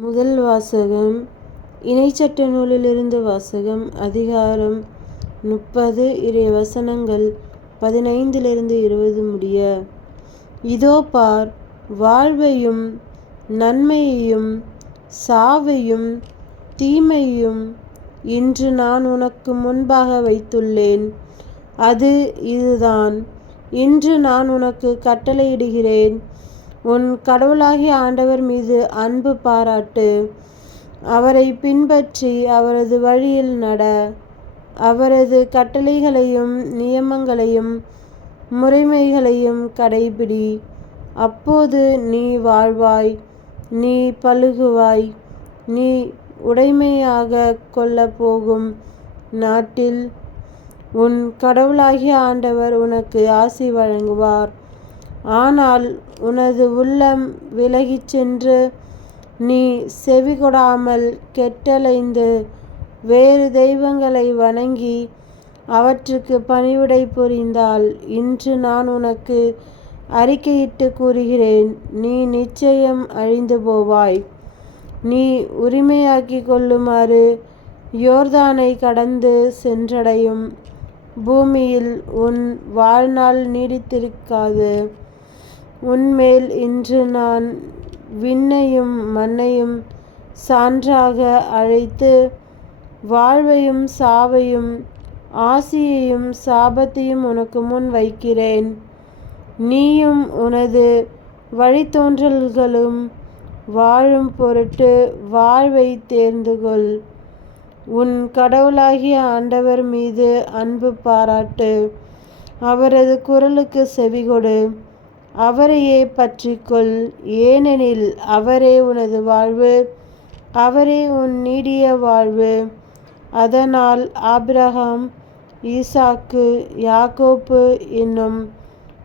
முதல் வாசகம் இணைச்சட்ட நூலிலிருந்து வாசகம் அதிகாரம் முப்பது இறை வசனங்கள் பதினைந்திலிருந்து இருபது முடிய. இதோ பார் வாழ்வையும் நன்மையையும் சாவையும் தீமையும் இன்று நான் உனக்கு முன்பாக வைத்துள்ளேன். அது இதுதான். இன்று நான் உனக்கு கட்டளையிடுகிறேன். உன் கடவுளாகிய ஆண்டவர் மீது அன்பு பாராட்டு. அவரை பின்பற்றி அவரது வழியில் நட. அவரது கட்டளைகளையும் நியமங்களையும் முறைமைகளையும் கடைபிடி. அப்போது நீ வாழ்வாய் நீ பழுகுவாய் நீ உடைமையாக கொள்ளப் போகும் நாட்டில். உன் கடவுளாகிய ஆண்டவர் உனக்கு ஆசி வழங்குவார். ஆனால் உனது உள்ளம் விலகிச் சென்று நீ செவிகொடாமல் கெட்டலைந்து வேறு தெய்வங்களை வணங்கி அவற்றுக்கு பணிவிடை புரிந்தால் இன்று நான் உனக்கு அறிக்கையிட்டு கூறுகிறேன். நீ நிச்சயம் அழிந்து போவாய். நீ உரிமையாக்கி கொள்ளுமாறு யோர்தானை கடந்து சென்றடையும். பூமியில் உன் வாழ்நாள் நீடித்திருக்காது. உன்மேல் இன்று நான் விண்ணையும் மண்ணையும் சான்றாக அழைத்து வாழ்வையும் சாவையும் ஆசியையும் சாபத்தையும் உனக்கு முன் வைக்கிறேன். நீயும் உனது வழித்தோன்றல்களும் வாழும் பொருட்டு வாழ்வை தேர்ந்து கொள் உன் கடவுளாகிய ஆண்டவர் மீது அன்பு பாராட்டு. அவரது குரலுக்கு செவிகொடு. அவரையே பற்றிக்கொள் ஏனெனில் அவரே உனது வாழ்வு அவரே உன் நீடிய வாழ்வு. அதனால் ஆபிரகாம் ஈசாக்கு யாக்கோப்பு என்னும்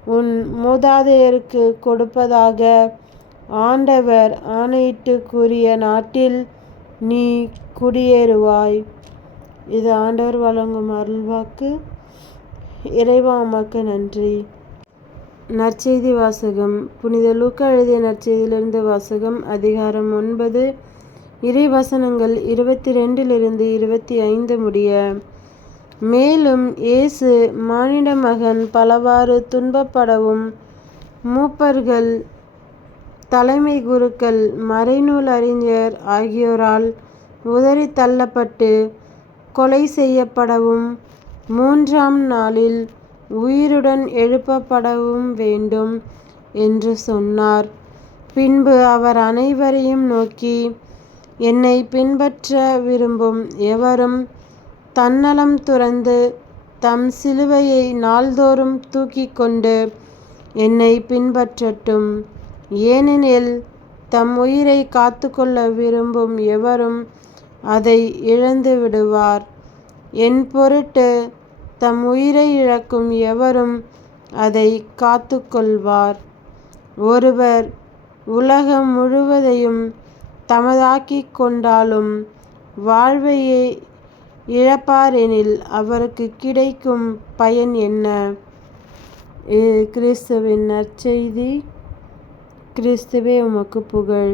உன் மூதாதையருக்கு கொடுப்பதாக ஆண்டவர் ஆணையிட்டு கூறிய நாட்டில் நீ குடியேறுவாய். இது ஆண்டவர் வழங்கும் அருள்வாக்கு. இறைவா உமக்கு நன்றி. நற்செய்தி வாசகம். புனித லூக்கா எழுதிய நற்செய்தியிலிருந்து வாசகம் அதிகாரம் ஒன்பது. இறை வசனங்கள் இருபத்தி ரெண்டிலிருந்து இருபத்தி ஐந்து முடிய. மேலும் இயேசு மானிட மகன் பலவாறு துன்பப்படவும் மூப்பர்கள் தலைமை குருக்கள் மறைநூல் அறிஞர் ஆகியோரால் உதறி தள்ளப்பட்டு கொலை செய்யப்படவும் மூன்றாம் நாளில் உயிருடன் எழுப்பப்படவும் வேண்டும் என்று சொன்னார். பின்பு அவர் அனைவரையும் நோக்கி என்னை பின்பற்ற விரும்பும் எவரும் தன்னலம் துறந்து தம் சிலுவையை நாள்தோறும் தூக்கி கொண்டு என்னை பின்பற்றட்டும். ஏனெனில் தம் உயிரை காத்துக்கொள்ள விரும்பும் எவரும் அதை இழந்து விடுவார். என் பொருட்டு தம் உயிரை இழக்கும் எவரும் அதை காத்து கொள்வார் ஒருவர் உலகம் முழுவதையும் தமதாக்கிக் கொண்டாலும் வாழ்வையே இழப்பாரெனில் அவருக்கு கிடைக்கும் பயன் என்ன? கிறிஸ்துவின் நற்செய்தி. கிறிஸ்துவே உமக்கு புகழ்.